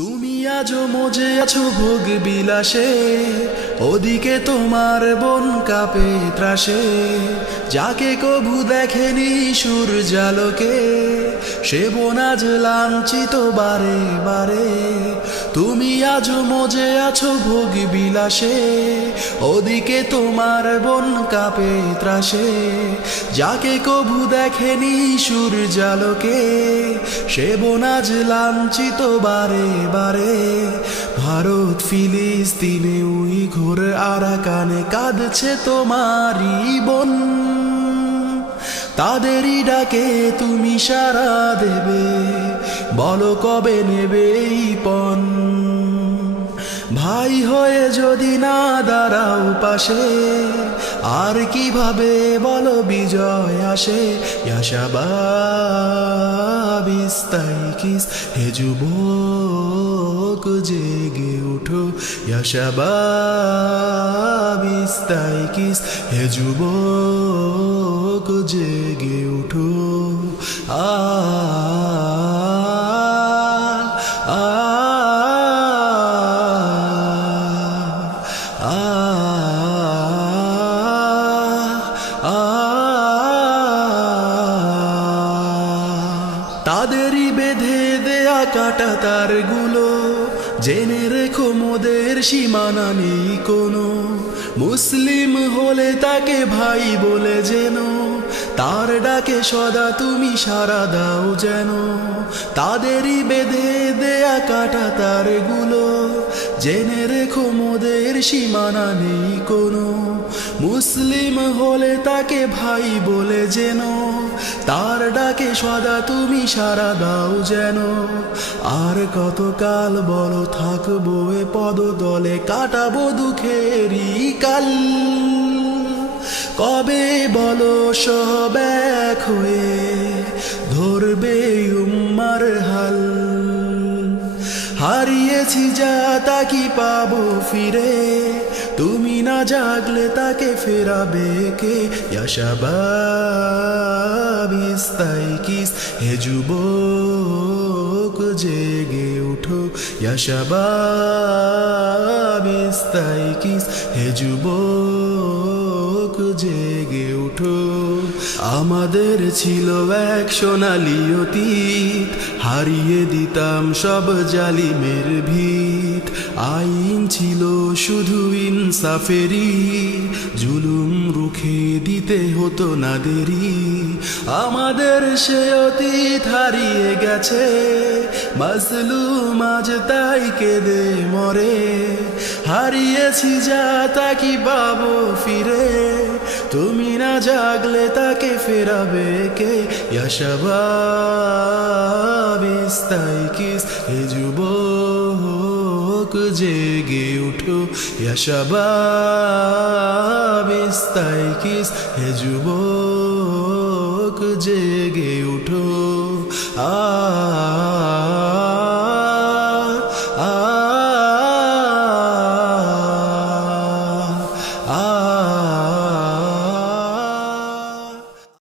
তুমি আজও মজে আছো ভোগ বিলাসে, ওদিকে তোমার বন কাঁপে ত্রাসে। যাকে কভু দেখেনি সূর্যালোকে, সে বন আজ লাঞ্ছিত বারে বারে। তুমি আজও মজে আছো ভোগ বিলাসে, ওদিকে তোমার বন কাঁপে ত্রাসে। যাকে কভু দেখেনি সূর্যালোকে, সে বন আজ লাঞ্ছিত বারে বারে। ভারত ফিলিস্তিনে উইঘুর আরাকানে কাঁদছে তোমারই বোন। তাদেরই ডাকে তুমি সাড়া দেবে, বলো কবে নেবে এই পণ। ভাই হয়ে যদি না দাঁড়াও পাশে, আর কিভাবে বলো বিজয় আসে। ইয়া শাবাব ইস্তাইকিস, হে যুবক জেগে উঠো। ইয়া শাবাব ইস্তাইকিস, হে যুবক জেগে উঠো। আ আ তাদেরই বেঁধে দেয়া কাটা তারগুলো, জেনে রেখো মোদের সীমানা নেই কোনো। মুসলিম হলে তাকে ভাই বলে যেন, তার ডাকে সদা তুমি সাড়া দাও যেন। তাদেরই বেঁধে দেয়া কাটা তারগুলো, জেনে রেখো মোদের সীমানা নেই কোনো। মুসলিম হলে তাকে ভাই বলে যেন, তার ডাকে সদা তুমি সাড়া দাও যেন। আর কতকাল বলো থাকবো এ পদতলে, কাটাবো দুঃখেরই কাল। কবে বলো সব এক হয়ে ধরবে উম্মার হাল। হারিয়েছি যা তা কি পাবো ফিরে, তুমি না জাগলে তাকে ফেরাবে কে। ইয়া শাবাব ইস্তাইকিস, হে যুবক জেগে উঠো। ইয়া শাবাব ইস্তাইকিস, হে যুবক জেগে উঠো। আমাদের ছিল এক সোনালি অতীত, হারিয়ে দিতাম সব জালিমের ভিত। আইন ছিল শুধু ইনসাফেরই, জুলুম রুখে দিতে হতো না দেরি। আমাদের সে অতীত হারিয়ে গেছে, মাজলুম আজ তাই কেঁদে মরে। হারিয়েছি যা তা কি পাবো ফিরে, তুমি না জাগলে তাকে ফেরাবে কে। ইয়া শাবাব ইস্তাইকিস, হে যুবক জেগে উঠো। ইয়া শাবাব ইস্তাইকিস, হে যুবক জেগে উঠো।